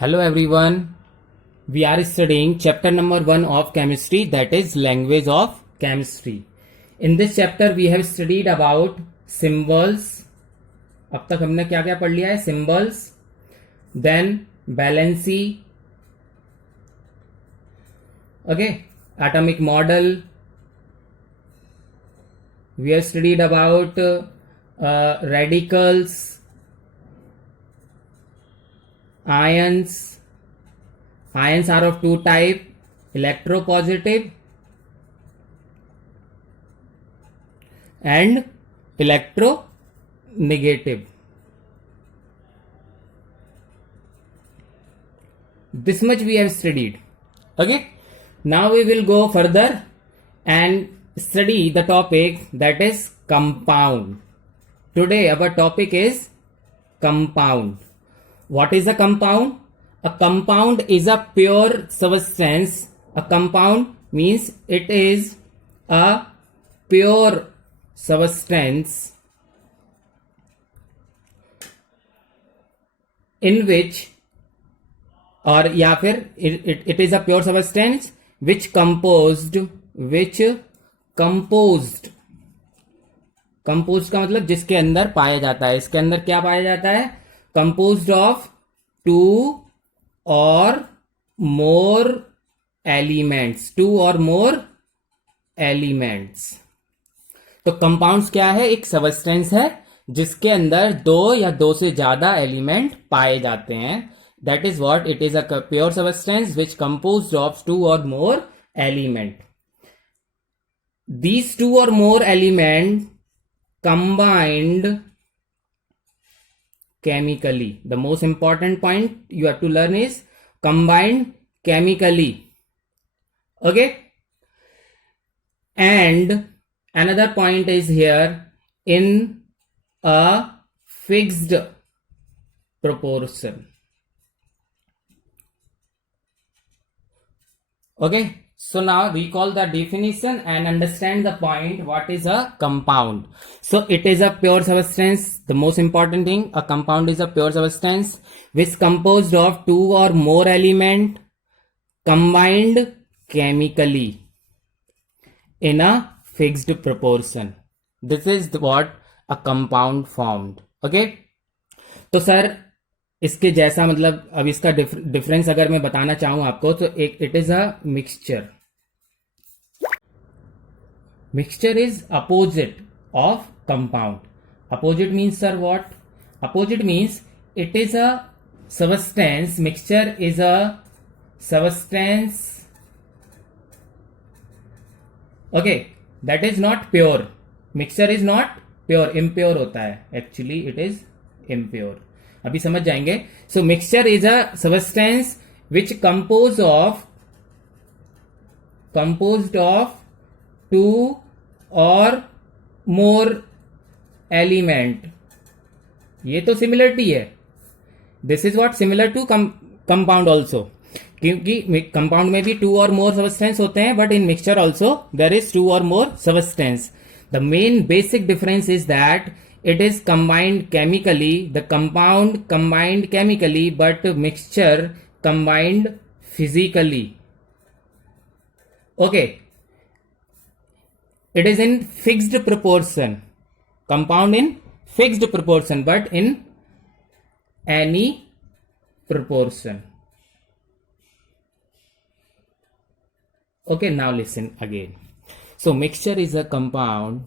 Hello everyone. We are studying chapter number 1 of chemistry, that is language of chemistry. In this chapter we have studied about symbols. अब तक हमने क्या क्या पढ़ लिया है? Symbols, then valency, okay, atomic model. We have studied about radicals, ions are of two type, electropositive and electronegative. This much we have studied. Okay, now we will go further and study the topic, that is compound. Today our topic is compound. What is a compound? A compound is a pure substance. A compound means it is a pure substance in which, or या फिर it is a pure substance which composed का मतलब जिसके अंदर पाया जाता है. इसके अंदर क्या पाया जाता है? Composed of two or more elements. तो कंपाउंड्स क्या है? एक सबस्टेंस है जिसके अंदर दो या दो से ज्यादा एलिमेंट पाए जाते हैं. That is what it is. A pure substance which composed of two और more element. These two or more elements combined chemically. The most important point you have to learn is combined chemically. Okay, and another point is here, in a fixed proportion. Okay, so now recall the definition and understand the point. What is a compound? So it is a pure substance. The most important thing, a compound is a pure substance which composed of two or more element combined chemically in a fixed proportion. This is what a compound formed. Okay, तो sir इसके जैसा मतलब अब इसका difference अगर मैं बताना चाहूं आपको तो एक it is a mixture. Mixture is opposite of compound. Opposite means, sir, what? Opposite means it is a substance. Mixture is a substance, okay, that is not pure. Mixture is not pure, impure होता है. Actually it is impure. अभी समझ जाएंगे. So mixture is a substance which composed of two or more element. ये तो similarity है. This is what similar to compound also, क्योंकि compound में भी टू और मोर सबस्टेंस होते हैं, but in mixture also there is two और more substance. The main basic difference is that it is combined chemically, the compound combined chemically, but mixture combined physically. Okay, it is in fixed proportion. Compound in fixed proportion, but in any proportion. Okay, now listen again. So mixture is a compound,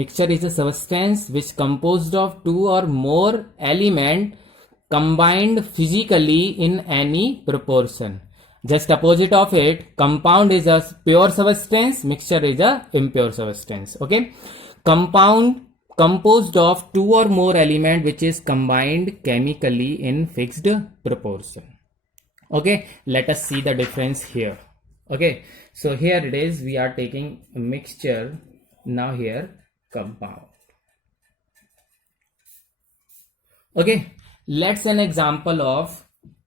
mixture is a substance which composed of two or more element combined physically in any proportion. Just opposite of it, compound is a pure substance, mixture is a impure substance. Okay, compound composed of two or more element which is combined chemically in fixed proportion. Okay, let us see the difference here. Okay, so here it is, we are taking a mixture, now here compound. Okay, let's an example of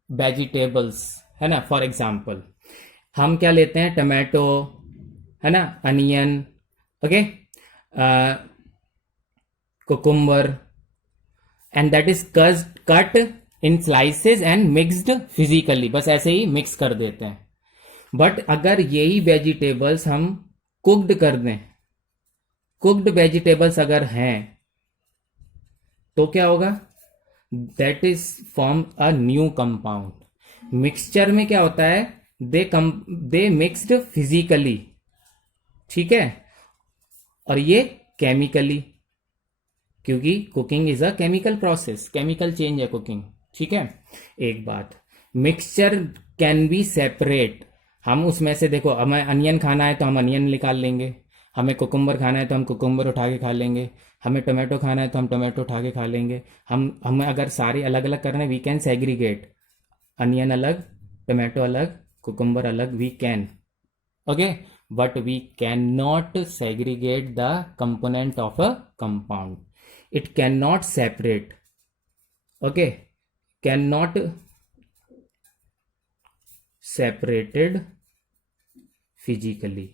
vegetables, है ना. For example हम क्या लेते हैं? Tomato, है ना, onion, okay, cucumber, and that is cut in slices and mixed physically, बस ऐसे ही मिक्स कर देते हैं. बट अगर यही वेजिटेबल्स हम कुक्ड कर दें, कुक्ड वेजिटेबल्स अगर हैं, तो क्या होगा? That is form a new compound. Mixture में क्या होता है? दे मिक्स्ड फिजिकली, ठीक है, और ये केमिकली, क्योंकि cooking is a chemical process, chemical change है कुकिंग, ठीक है. एक बात, मिक्सचर कैन बी सेपरेट. हम उसमें से देखो, हमें अनियन खाना है तो हम अनियन निकाल लेंगे, हमें कुकुम्बर खाना है तो हम कुकुम्बर उठा के खा लेंगे, हमें टोमेटो खाना है तो हम टोमेटो उठा के खा लेंगे. हमें अगर सारे अलग अलग करना है, वी कैन सेग्रीगेट. अनियन अलग, टोमेटो अलग, कुकुम्बर अलग, we can. Okay, but we cannot segregate the component of a compound. It cannot separate. Okay, cannot separated physically.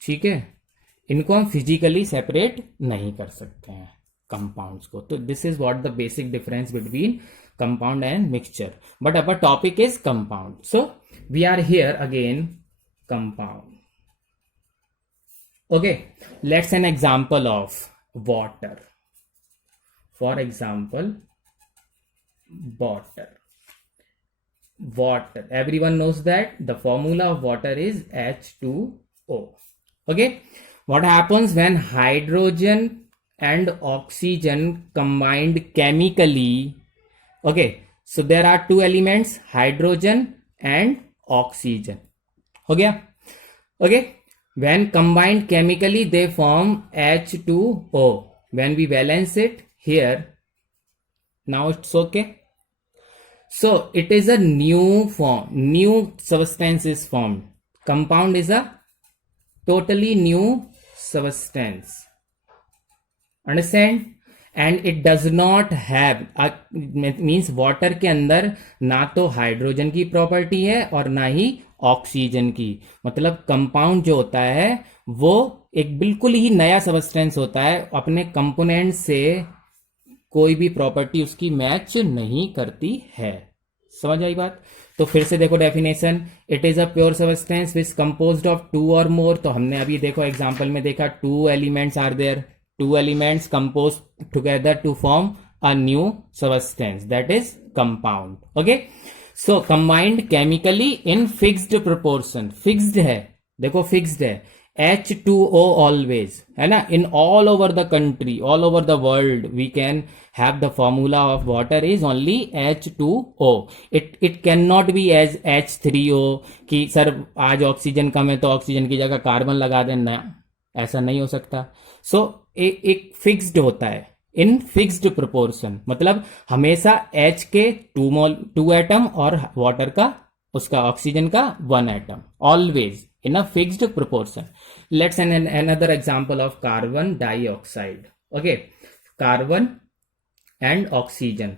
ठीक है, इनको हम फिजिकली सेपरेट नहीं कर सकते हैं कंपाउंड्स को. तो this is what the basic difference between compound and mixture. But our topic is compound, so we are here again compound. Okay, let's an example of water. For example, water. Everyone knows that the formula of water is H2O. Okay, what happens when hydrogen and oxygen combined chemically? Okay, so there are two elements, hydrogen and oxygen. हो गया. Okay, when combined chemically they form H2O. When we balance it here, now it's okay. So it is a new form, new substance is formed. Compound is a totally new substance. Understand? And it does not have, means water के अंदर ना तो hydrogen की property है और ना ही oxygen की. मतलब कंपाउंड जो होता है वो एक बिल्कुल ही नया सबस्टेंस होता है, अपने कंपोनेंट से कोई भी प्रॉपर्टी उसकी मैच नहीं करती है. समझ आई बात? तो फिर से देखो definition, it is a pure substance which composed of two और मोर. तो हमने अभी देखो एग्जांपल में देखा, two elements are there, two elements composed together to form a new substance, that is compound. Okay, so combined chemically in fixed proportion. fixed है, देखो fixed है, H2O always, है ना. in all over the country, all over the world, we can have the formula of water is only H2O. it cannot be as H3O कि sir आज oxygen कम है तो oxygen की जगह कार्बन लगा देना, ऐसा नहीं हो सकता. सो एक फिक्स्ड होता है, इन फिक्स्ड प्रोपोर्शन, मतलब हमेशा H के टू एटम और वाटर का, उसका ऑक्सीजन का 1 atom, always in a fixed proportion. Let's another example of carbon dioxide. Okay, carbon and oxygen,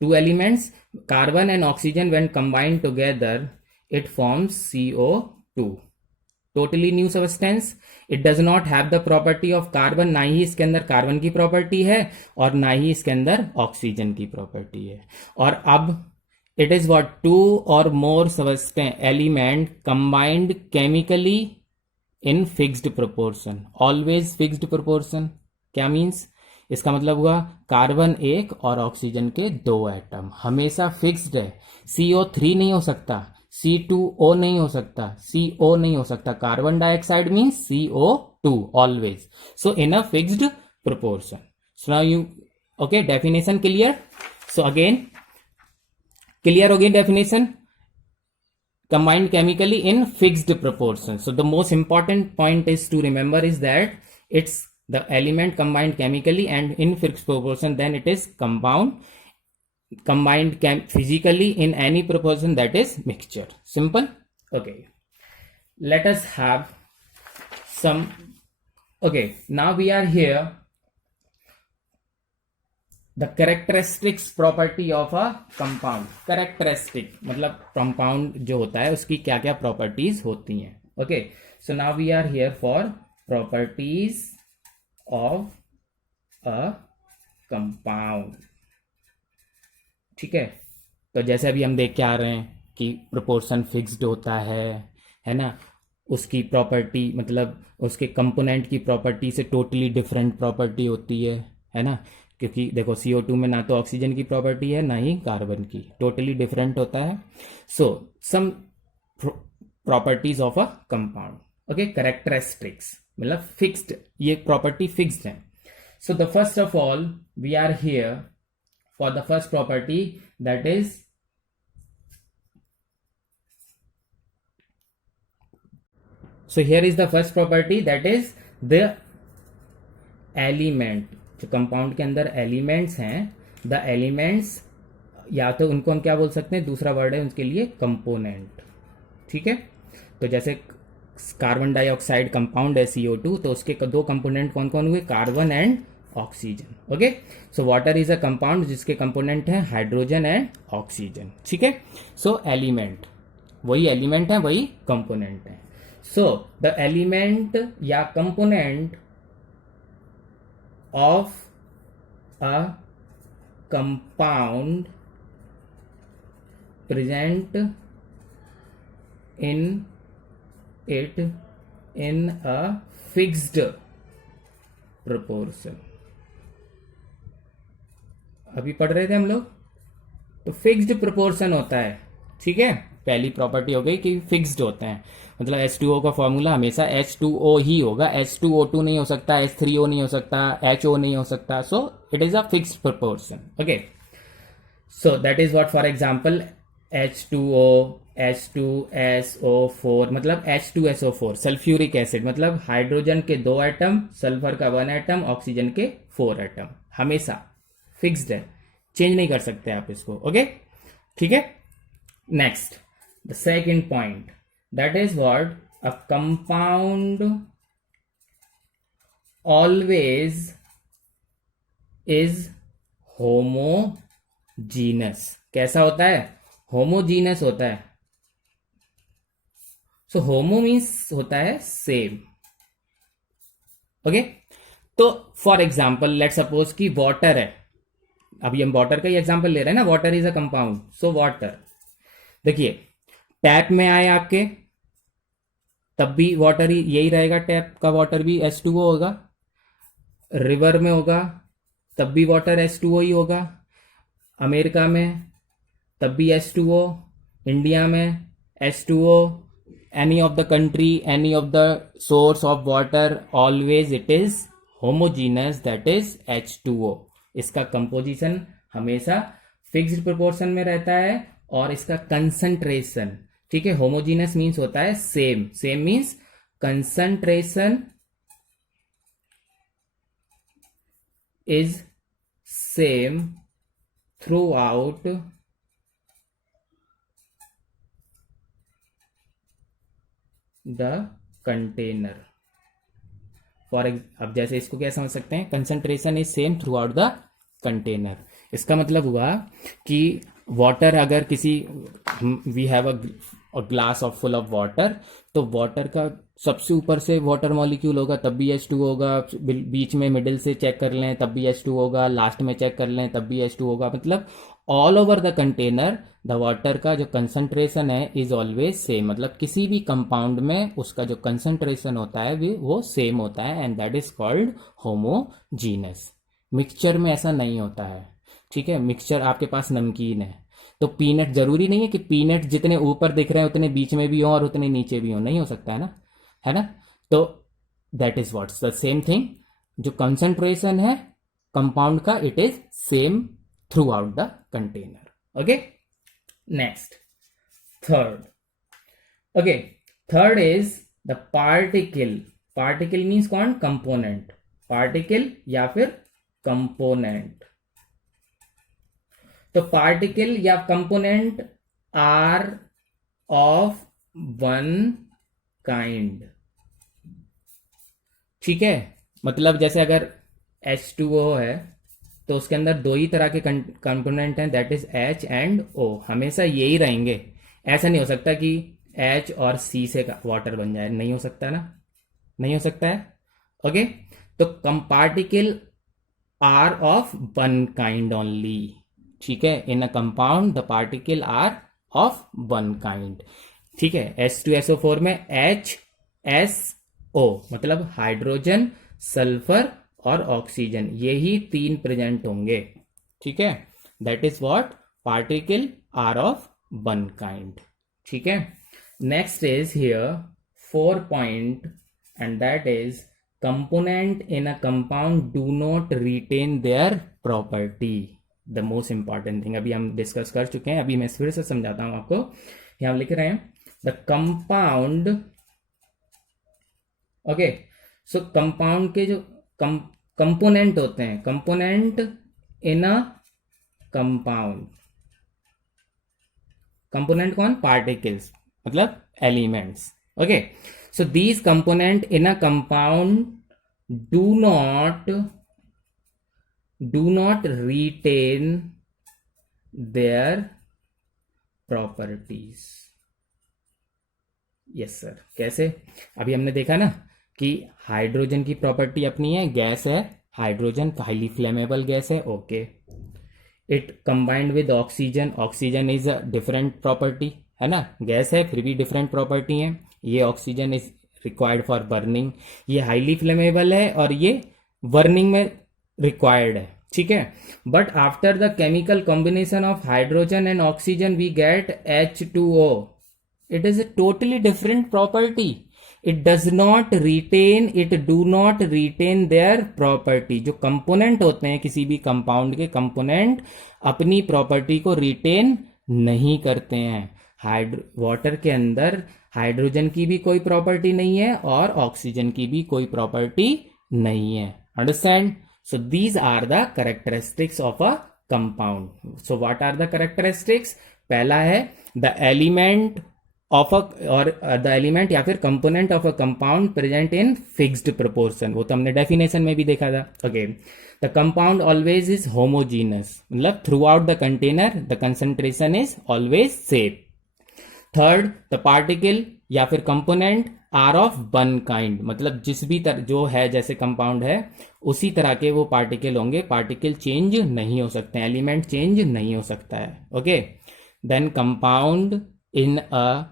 two elements, carbon and oxygen, when combined together it forms CO2. Totally new substance. It does not have the property of carbon, ना ही इसके अंदर carbon की property है और ना ही इसके अंदर oxygen की प्रॉपर्टी है. और अब इट इज व्हाट, टू और more substance element combined chemically in fixed proportion, always fixed proportion. क्या मीन्स? इसका मतलब हुआ कार्बन एक और ऑक्सीजन के 2 एटम हमेशा फिक्स्ड है. CO3 नहीं हो सकता, C2O नहीं हो सकता, CO नहीं हो सकता. Carbon dioxide means CO2 always. So in a fixed proportion. So now you, okay, definition clear. So again clear, again definition, combined chemically in fixed proportion. So the most important point is to remember is that it's the element combined chemically and in fixed proportion, then it is compound. Combined physically in any proportion, that is mixture. Simple. Okay, let us have some. Okay, now we are here, the characteristics property of a compound. Characteristic मतलब compound जो होता है उसकी क्या क्या properties होती हैं. Okay, so now we are here for properties of a compound. ठीक है। तो जैसे अभी हम देख के आ रहे हैं कि प्रोपोर्शन फिक्स्ड होता है ना, उसकी प्रॉपर्टी मतलब उसके कंपोनेंट की प्रॉपर्टी से टोटली डिफरेंट प्रॉपर्टी होती है ना, क्योंकि देखो CO2 में ना तो ऑक्सीजन की प्रॉपर्टी है ना ही कार्बन की, टोटली डिफरेंट होता है। So some properties of a compound, okay, characteristics मतलब फिक्स्ड, ये प्रॉपर्टी फिक्स्ड है। So the first of all we are here for the first property, that is so here is the first property, that is the element, जो compound के अंदर elements हैं, the elements, या तो उनको हम क्या बोल सकते हैं, दूसरा वर्ड है उनके लिए कंपोनेंट, ठीक है। तो जैसे कार्बन डाइऑक्साइड कंपाउंड है CO2, तो उसके दो कंपोनेंट कौन कौन हुए, carbon and oxygen, okay. So water is a compound जिसके कंपोनेंट हैं हाइड्रोजन एंड ऑक्सीजन, ठीक है। सो एलिमेंट, वही एलिमेंट है वही कंपोनेंट है। सो द एलिमेंट या component of a compound present in it in a fixed proportion, अभी पढ़ रहे थे हम लोग, तो फिक्स्ड प्रोपोर्शन होता है, ठीक है। पहली प्रॉपर्टी हो गई कि फिक्स्ड होते हैं, मतलब H2O का फॉर्मूला हमेशा H2O ही होगा, H2O2 नहीं हो सकता, H3O नहीं हो सकता, HO नहीं हो सकता, सो it is a fixed proportion, okay. So that is what, for example H2O, H2SO4 मतलब H2SO4 सल्फ्यूरिक एसिड, मतलब हाइड्रोजन के 2 एटम, सल्फर का 1 एटम, ऑक्सीजन के 4 एटम, हमेशा फिक्स्ड है, चेंज नहीं कर सकते आप इसको, ओके, ठीक है। Next the second point, that is what, a compound always is homogeneous, कैसा होता है, होमोजीनस होता है। सो होमो मीन्स होता है सेम, ओके। तो फॉर एग्जाम्पल लेट सपोज कि वाटर है, अभी हम वाटर का ही एग्जाम्पल ले रहे हैं ना, water is a compound, so water, देखिए टैप में आए आपके तब भी वाटर ही यही रहेगा, टैप का वाटर भी H2O होगा, रिवर में होगा तब भी वाटर H2O ही होगा, अमेरिका में तब भी H2O, इंडिया में H2O, any of the country, any of the source of water, always it is homogeneous, that is H2O। इसका कंपोजिशन हमेशा फिक्स्ड प्रोपोर्शन में रहता है और इसका कंसंट्रेशन, ठीक है, होमोजीनस मीन्स होता है same, same means concentration is same throughout the container. For अब जैसे इसको क्या समझ सकते हैं, concentration is same throughout the container, इसका मतलब हुआ कि वाटर अगर किसी, we have a glass of full of water, तो वाटर का सबसे ऊपर से वाटर मॉलिक्यूल होगा तब भी H2 होगा, बीच में मिडिल से चेक कर लें तब भी H2 होगा, लास्ट में चेक कर लें तब भी H2 होगा, मतलब all over the container the water का जो कंसंट्रेशन है इज ऑलवेज सेम, मतलब किसी भी कंपाउंड में उसका जो कंसंट्रेशन होता है वो सेम होता है, and that is called homogeneous. Mixture में ऐसा नहीं होता है, ठीक है। मिक्सचर आपके पास नमकीन है, तो पीनट जरूरी नहीं है कि पीनट जितने ऊपर दिख रहे हैं उतने बीच में भी हो और उतने नीचे भी हो, नहीं हो सकता है ना। तो that is what's the same thing, जो कंसंट्रेशन है कंपाउंड का it is same throughout the container, okay. Next third, okay, third is the particle, particle means कौन, कंपोनेंट, पार्टिकल या फिर कंपोनेंट। तो पार्टिकल या component are of one kind, ठीक है, मतलब जैसे अगर H2O है तो उसके अंदर दो ही तरह के कंपोनेंट हैं, that is H and O, हमेशा यही रहेंगे, ऐसा नहीं हो सकता कि H और C से वाटर बन जाए, नहीं हो सकता ना, नहीं हो सकता है, ओके। तो particle are of one kind only, ठीक है, in a compound the particle are of one kind, ठीक है। H2SO4 में HSO मतलब हाइड्रोजन, सल्फर और ऑक्सीजन, यही तीन प्रेजेंट होंगे, ठीक है। That is what particle are of one kind, ठीक है। Next is here 4 point and that is component in a compound do not retain their property, the most important thing. अभी हम डिस्कस कर चुके हैं, अभी मैं फिर से समझाता हूं आपको। यहां लिख रहे हैं the compound, okay, so compound के जो कंपोनेंट होते हैं, component in a compound, component कौन, पार्टिकल्स मतलब elements, okay. So these component in a compound do not retain their properties. Yes sir, कैसे? अभी हमने देखा ना कि हाइड्रोजन की प्रॉपर्टी अपनी है, गैस है, हाइड्रोजन हाईली फ्लेमेबल गैस है, okay. It combined with oxygen, oxygen is a different property, है ना, गैस है फिर भी डिफरेंट प्रॉपर्टी है। ये oxygen is required for burning, ये हाईली फ्लेमेबल है और ये बर्निंग में रिक्वायर्ड है, ठीक है। But after the chemical combination of hydrogen and oxygen we get H2O. It is a totally different property. It does not retain, it do not retain their property. जो component होते हैं किसी भी compound के, component अपनी property को retain नहीं करते हैं। वाटर के अंदर हाइड्रोजन की भी कोई प्रॉपर्टी नहीं है और ऑक्सीजन की भी कोई प्रॉपर्टी नहीं है, understand? So these are the characteristics of a compound. So what are the characteristics? पहला है the element of the element या फिर component of a compound present in fixed proportion, वो तो हमने डेफिनेशन में भी देखा था, okay. The compound always is homogeneous, मतलब throughout the container the concentration is always same. Third, the particle या फिर component are of one kind, मतलब जिस भी तरह जो है, जैसे कंपाउंड है उसी तरह के वो पार्टिकल होंगे, पार्टिकल चेंज नहीं हो सकते हैं, एलिमेंट चेंज नहीं हो सकता है, okay. Then compound in a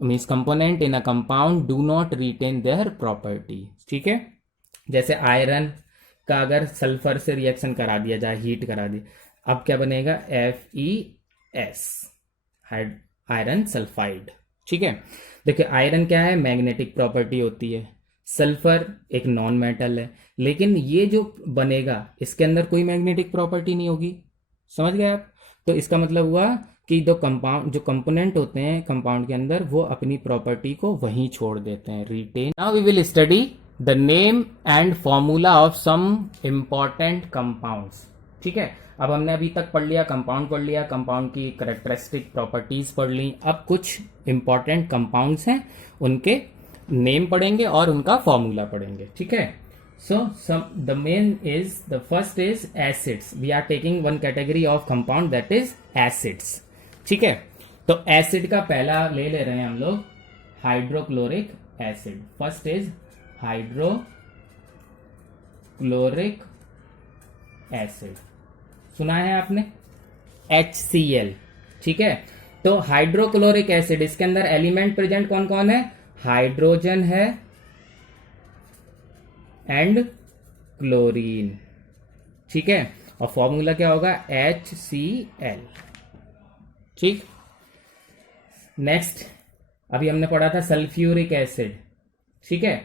means component in a compound do not retain their property, ठीक है। जैसे आयरन का अगर सल्फर से रिएक्शन करा दिया जाए, हीट करा दी, अब क्या बनेगा? FeS, आयरन सल्फाइड, ठीक है। देखिए आयरन क्या है, मैग्नेटिक प्रॉपर्टी होती है, सल्फर एक नॉन मेटल है, लेकिन ये जो बनेगा इसके अंदर कोई मैग्नेटिक प्रॉपर्टी नहीं होगी, समझ गए आप? तो इसका मतलब हुआ कि जो कंपोनेंट होते हैं कंपाउंड के अंदर वो अपनी प्रॉपर्टी को वहीं छोड़ देते हैं, retain. Now we will study the name and formula of some important compounds, ठीक है। अब हमने अभी तक पढ़ लिया, कंपाउंड पढ़ लिया, कंपाउंड की कैरेक्टरिस्टिक प्रॉपर्टीज पढ़ ली, अब कुछ इंपॉर्टेंट कंपाउंड्स हैं उनके नेम पढ़ेंगे और उनका फॉर्मूला पढ़ेंगे, ठीक है। So the main is, the first is acids. We are taking one category of compound that is acids. ठीक है, तो एसिड का पहला ले रहे हैं हम लोग, hydrochloric acid. First is hydrochloric acid, सुना है आपने, HCl, ठीक है। तो हाइड्रोक्लोरिक एसिड, इसके अंदर एलिमेंट प्रेजेंट कौन कौन है? हाइड्रोजन है एंड क्लोरीन, ठीक है। और फॉर्मूला क्या होगा? HCl, ठीक। नेक्स्ट अभी हमने पढ़ा था सल्फ्यूरिक एसिड, ठीक है।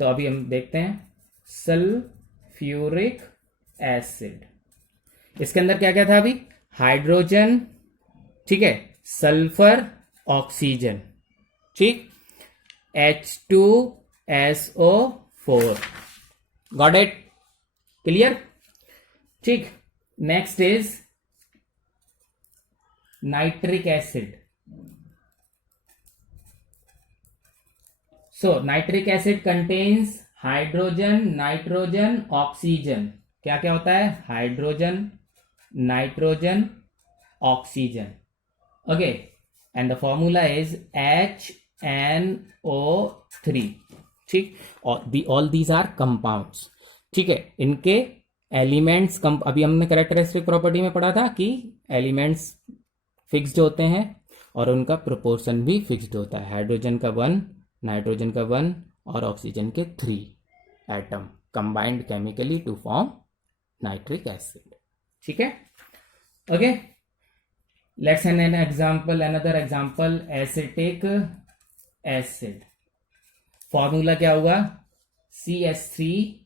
तो अभी हम देखते हैं सल्फ्यूरिक एसिड, इसके अंदर क्या क्या था अभी? हाइड्रोजन, ठीक है, सल्फर, ऑक्सीजन, ठीक, H2SO4, गॉट इट, क्लियर, ठीक। Next is nitric acid. So nitric acid contains hydrogen, nitrogen, oxygen. क्या क्या होता है? Hydrogen, nitrogen, oxygen, okay. And the formula is HNO3, ठीक। और ऑल दीज आर कंपाउंड्स, ठीक है। इनके एलिमेंट्स कम, अभी हमने कैरेक्टरिस्टिक प्रॉपर्टी में पढ़ा था कि एलिमेंट्स फिक्स्ड होते हैं और उनका प्रोपोर्शन भी फिक्स्ड होता है। हाइड्रोजन का 1, नाइट्रोजन का 1 और ऑक्सीजन के 3 atom combined chemically to form nitric acid. ठीक है, okay. Let's an example, another example, acetic acid. Formula क्या हुआ? CH3COOH।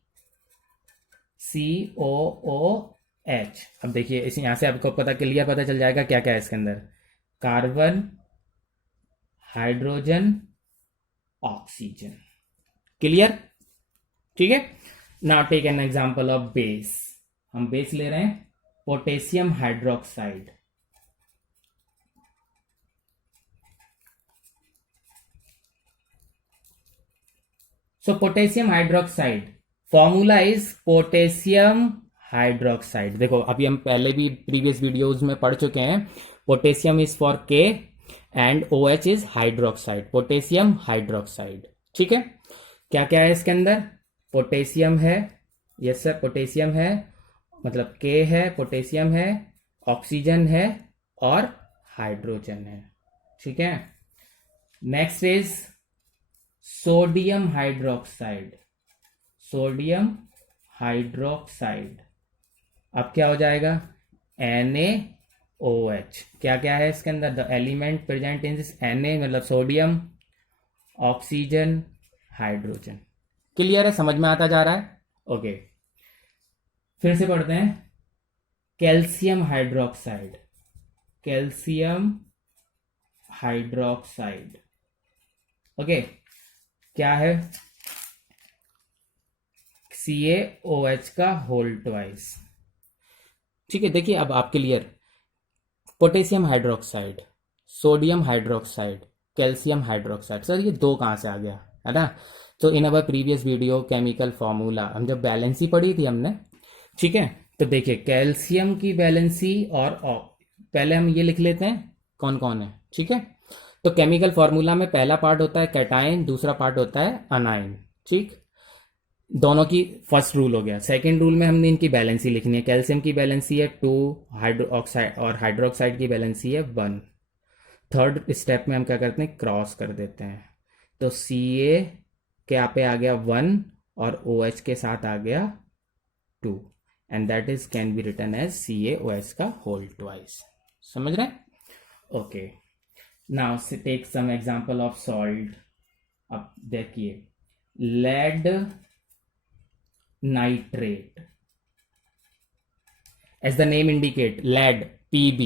अब देखिए इस यहां से आपको पता क्लियर पता चल जाएगा क्या क्या है इसके अंदर। Carbon, hydrogen, oxygen. क्लियर? ठीक है। Now take an example of base. हम बेस ले रहे हैं, potassium hydroxide. So potassium hydroxide formula is potassium hydroxide। देखो अभी हम पहले भी प्रीवियस वीडियोस में पढ़ चुके हैं। Potassium is for K and OH is hydroxide, potassium hydroxide. ठीक है, क्या क्या है इसके अंदर? पोटेशियम है, यस सर, पोटेशियम है, मतलब K है, पोटेशियम है, ऑक्सीजन है और हाइड्रोजन है। ठीक है, next is sodium hydroxide. Sodium hydroxide, अब क्या हो जाएगा? NaOH। क्या क्या है इसके अंदर? The element present in this Na मतलब सोडियम, ऑक्सीजन, हाइड्रोजन। क्लियर है? समझ में आता जा रहा है? ओके, फिर से पढ़ते हैं। Calcium hydroxide, calcium hydroxide. Okay, क्या है? CaOH का होल ट्वाइस। ठीक है, देखिए अब आप clear. Potassium hydroxide, sodium hydroxide, calcium hydroxide. Sir ये दो कहाँ से आ गया, है ना? तो in our previous video chemical formula, हम जब बैलेंसी पढ़ी थी हमने, ठीक है, तो देखिए कैल्शियम की बैलेंसी और पहले हम ये लिख लेते हैं कौन कौन है। ठीक है, तो केमिकल फॉर्मूला में पहला पार्ट होता है कैटायन, दूसरा पार्ट होता है अनायन। ठीक, दोनों की फर्स्ट रूल हो गया। सेकंड रूल में हमने इनकी बैलेंसी लिखनी है। कैल्शियम की बैलेंसी है 2, हाइड्रोक्साइड और हाइड्रोक्साइड की बैलेंसी है 1। थर्ड स्टेप में हम क्या करते हैं? क्रॉस कर देते हैं। तो Ca क्या पे आ गया 1 और OH के साथ आ गया 2 and that is can be written as CaOH का होल ट्वाइस। समझ रहे हैं? Okay, now say take some example of salt. अब देखिए, lead nitrate, as the name indicate, lead Pb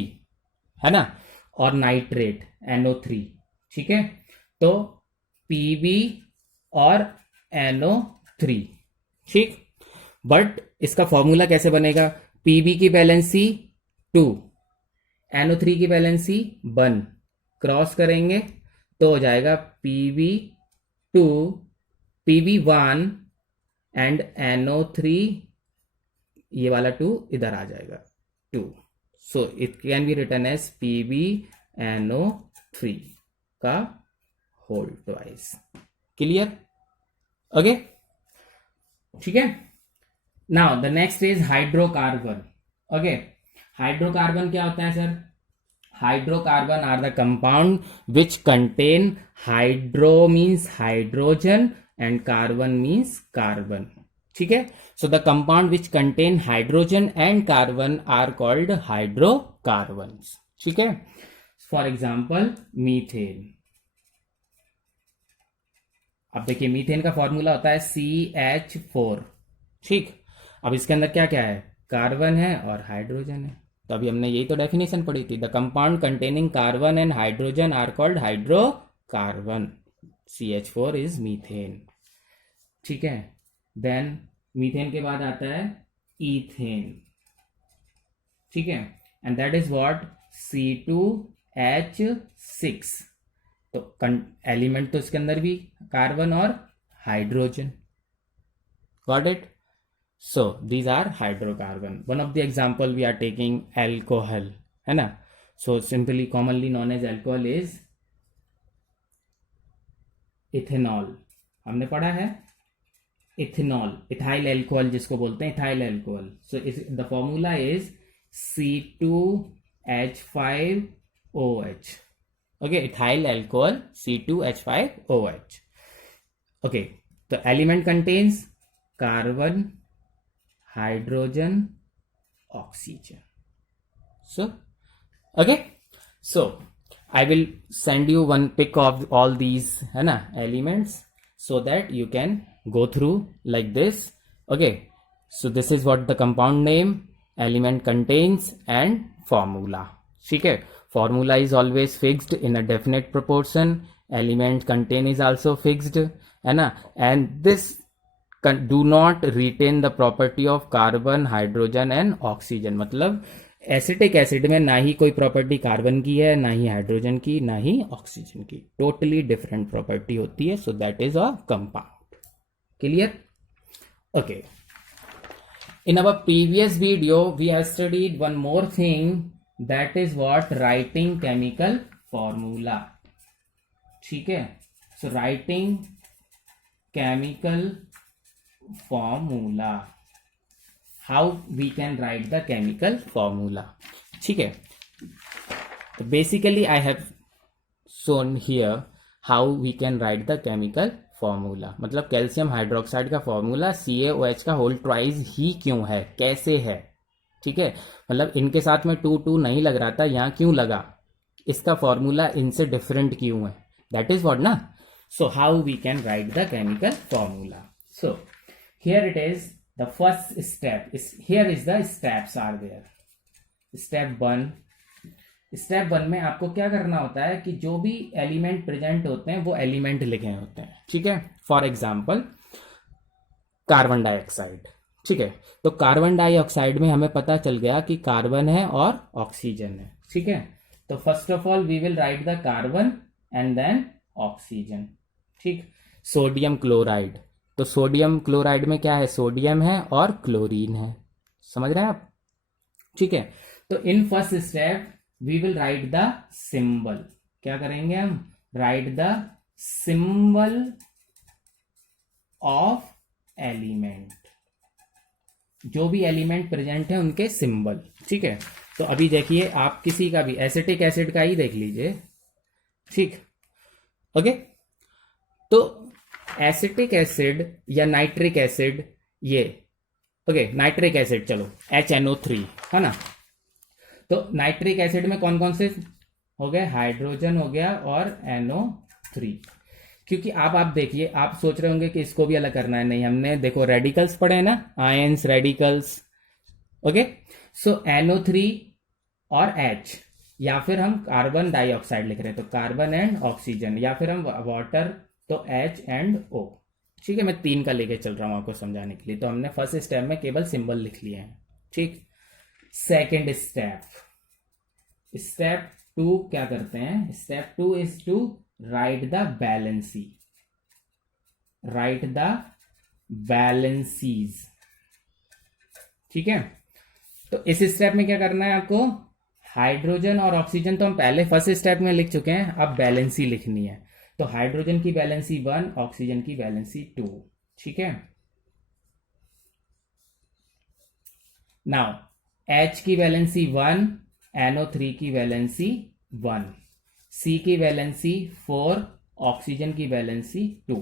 है ना, और नाइट्रेट NO3। ठीक है, तो Pb और NO3। ठीक, बट इसका फॉर्मूला कैसे बनेगा? Pb की बैलेंसी 2, NO3 की बैलेंसी 1, क्रॉस करेंगे तो हो जाएगा Pb2, Pb1 एंड NO3, ये वाला 2 इधर आ जाएगा 2। So it can be written as PbNO3 का होल ट्वाइस। क्लियर? ओके, ठीक है। Now the next is hydrocarbon. Okay, hydrocarbon क्या होता है sir? Hydrocarbon are the compound which contain hydro means hydrogen and carbon means carbon. ठीक है, so the compound which contain hydrogen and carbon are called hydrocarbons. ठीक है, for example methane. अब देखिए methane का फॉर्मूला होता है CH4। ठीक, अब इसके अंदर क्या क्या है? कार्बन है और हाइड्रोजन है। तो अभी हमने यही तो डेफिनेशन पढ़ी थी, the compound containing carbon and hydrogen are called hydrocarbon. CH4 is methane. ठीक है, देन मीथेन के बाद आता है ईथेन। ठीक है, and that is what? C2H6। तो एलिमेंट तो इसके अंदर भी कार्बन और hydrogen. Got it? So these are hydrocarbon. One of the example we are taking alcohol, है ना? So simply commonly known as alcohol is ethanol. हमने पढ़ा है इथेनॉल, इथाइल एल्कोहल जिसको बोलते हैं, ethyl alcohol. So the formula is C2H5OH. Okay, ethyl alcohol C2H5OH. Okay, the element contains carbon, hydrogen, oxygen. So, okay, so I will send you one pic of all these है ना elements so that you can go through like this. Okay, so this is what the compound name, element contains and formula. ठीक है, formula is always fixed in a definite proportion, element contain is also fixed है ना, and this do not retain the property of carbon, hydrogen and oxygen. मतलब acetic acid में ना ही कोई property carbon की है, ना ही हाइड्रोजन की, ना ही ऑक्सीजन की, टोटली डिफरेंट प्रॉपर्टी होती है. So that is a compound. Clear? Okay. In our previous video, we have studied one more thing, that is what? Writing chemical formula. ठीक है? So writing chemical formula. How we can write the chemical formula. ठीक है? So basically I have shown here how we can write the chemical formula. मतलब calcium hydroxide का formula CaOH का whole twice ही क्यों है, कैसे है. ठीक है, मतलब इनके साथ में 2 नहीं लग रहा था, यहाँ क्यों लगा, इसका फॉर्मूला इनसे डिफरेंट क्यों है, दैट इज व्हाट ना. So how we can write the chemical formula. So here it is the first step. Here is the steps are there. Step 1. Step 1 में आपको क्या करना होता है कि जो भी एलिमेंट प्रेजेंट होते हैं वो एलिमेंट लिखे होते हैं. ठीक है, फॉर एग्जाम्पल कार्बन डाइऑक्साइड. ठीक है, तो कार्बन डाइऑक्साइड में हमें पता चल गया कि कार्बन है और ऑक्सीजन है. ठीक है, तो first of all we will write the carbon and then oxygen. ठीक. सोडियम क्लोराइड, तो सोडियम क्लोराइड में क्या है, सोडियम है और क्लोरीन है. समझ रहे हैं आप? ठीक है, तो in first step we will write the symbol. क्या करेंगे हम? write the symbol of element. जो भी एलिमेंट प्रेजेंट है उनके सिंबल. ठीक है, तो अभी देखिए आप किसी का भी एसिटिक एसिड का ही देख लीजिए. ठीक. ओके, तो एसिटिक एसिड या नाइट्रिक एसिड, ये ओके नाइट्रिक एसिड, चलो HNO3 है ना. तो नाइट्रिक एसिड में कौन कौन से हो गए, हाइड्रोजन हो गया और NO3. क्योंकि आप देखिए, आप सोच रहे होंगे कि इसको भी अलग करना है. नहीं, हमने देखो रेडिकल्स पढ़े हैं ना, आयंस रेडिकल्स. ओके, सो NO3 और H, या फिर हम कार्बन डाइऑक्साइड लिख रहे हैं तो कार्बन एंड ऑक्सीजन, या फिर हम वाटर तो H एंड O. ठीक है, मैं 3 का लेके चल रहा हूं आपको समझाने के लिए. तो हमने फर्स्ट स्टेप में केवल सिंबल लिख लिए हैं. ठीक. सेकेंड स्टेप, स्टेप 2 क्या करते हैं, step 2 is to write the valency. Write the valencies. ठीक है, तो इस स्टेप में क्या करना है आपको, हाइड्रोजन और ऑक्सीजन तो हम पहले फर्स्ट स्टेप में लिख चुके हैं, अब बैलेंसी लिखनी है. तो हाइड्रोजन की बैलेंसी 1, ऑक्सीजन की बैलेंसी 2. ठीक है, नाउ H की वैलेंसी 1, NO3 की वैलेंसी 1, C की वैलेंसी 4, ऑक्सीजन की वैलेंसी 2.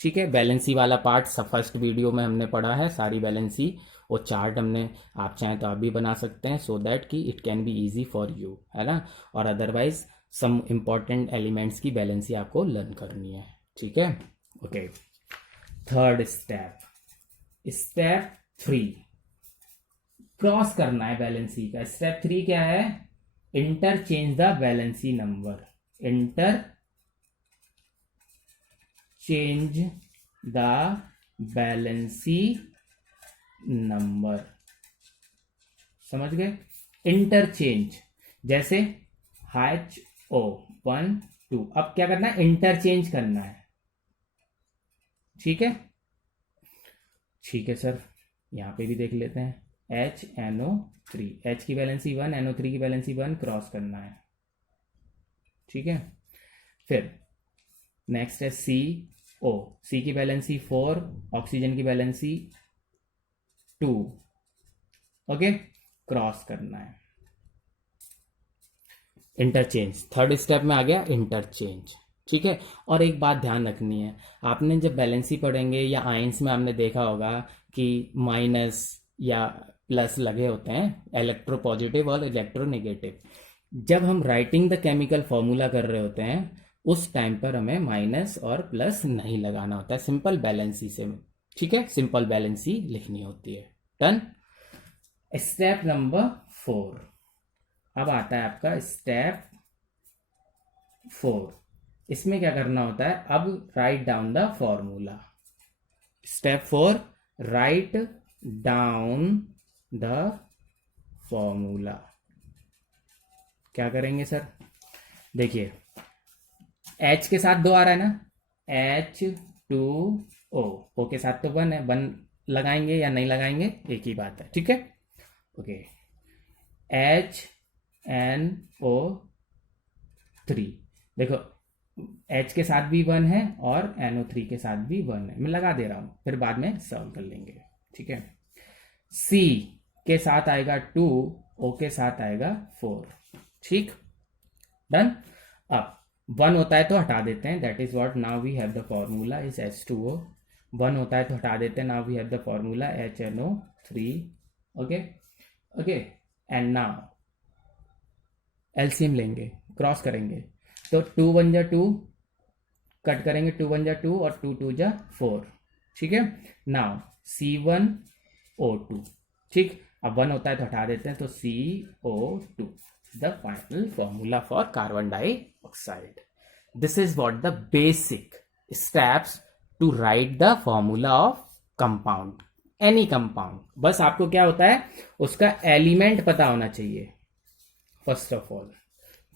ठीक है, बैलेंसी वाला पार्ट फर्स्ट वीडियो में हमने पढ़ा है, सारी बैलेंसी वो चार्ट हमने, आप चाहें तो आप भी बना सकते हैं, सो दैट कि it can be easy for you, है ना. और अदरवाइज सम इंपॉर्टेंट एलिमेंट्स की बैलेंसी आपको लर्न करनी है. ठीक है, okay. Third step, step 3, cross करना है बैलेंसी का. स्टेप 3 क्या है, interchange the valency number. Interchange the valency number. समझ गए? इंटरचेंज, जैसे HO 1 2, अब क्या करना है, इंटरचेंज करना है. ठीक है, ठीक है सर, यहां पे भी देख लेते हैं. HNO3, H की वैलेंसी 1, NO3 की वैलेंसी 1, क्रॉस करना है. ठीक है, फिर नेक्स्ट है O, C की वैलेंसी 4, ऑक्सीजन की वैलेंसी 2, ओके, क्रॉस करना है, इंटरचेंज, थर्ड स्टेप में आ गया इंटरचेंज, ठीक है। और एक बात ध्यान रखनी है, आपने जब बैलेंसी पढ़ेंगे या आयंस में आपने देखा होगा कि माइनस या प्लस लगे होते हैं, इलेक्ट्रो पॉजिटिव और इलेक्ट्रो नेगेटिव। जब हम राइटिंग द केमिकल फॉर्मूला कर रहे होते हैं उस टाइम पर हमें माइनस और प्लस नहीं लगाना होता है, सिंपल बैलेंसी से, ठीक है, सिंपल बैलेंसी लिखनी होती है। डन। स्टेप नंबर 4, अब आता है आपका स्टेप 4। इसमें क्या करना होता है, अब write down the formula. Step 4, write down the formula. क्या करेंगे सर, देखिए H के साथ 2 आ रहा है ना, H2O, O के साथ तो 1 है, 1 लगाएंगे या नहीं लगाएंगे एक ही बात है, ठीक है, ओके। HNO3, देखो H के साथ भी 1 है और NO3 के साथ भी 1 है, मैं लगा दे रहा हूं, फिर बाद में सॉल्व कर लेंगे, ठीक है। C के साथ आएगा 2, O के साथ आएगा 4, ठीक, डन। अब 1 होता है तो हटा देते हैं, that is what now we have the formula is H2O। 1 होता है तो हटा देते हैं, now we have the formula HNO3, okay okay. And now LCM लेंगे, क्रॉस करेंगे, तो 2 1 जा 2, कट करेंगे, 2 1 जा 2 और 2 2 जा 4, ठीक है। नाउ C1O2, ठीक, अब 1 होता है तो हटा देते हैं, तो CO2, the final formula for carbon dioxide. This is what the basic steps to write the formula of compound, any compound. बस आपको क्या होता है, उसका एलिमेंट पता होना चाहिए फर्स्ट ऑफ ऑल,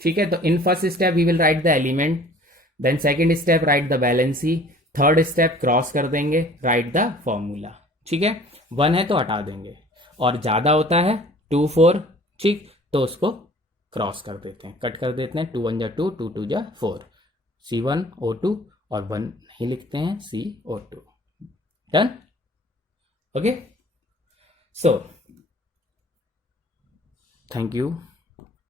ठीक है। तो in first step we will write the element, then second step write the valency, third step cross कर देंगे, राइट द फॉर्मूला, ठीक है। 1 है तो हटा देंगे, और ज्यादा होता है 2 4, ठीक, तो उसको क्रॉस कर देते हैं, कट कर देते हैं, 2 1 जा 2, 2 2 जा 4, C1O2, और 1 नहीं लिखते हैं, CO2, done, okay. So thank you.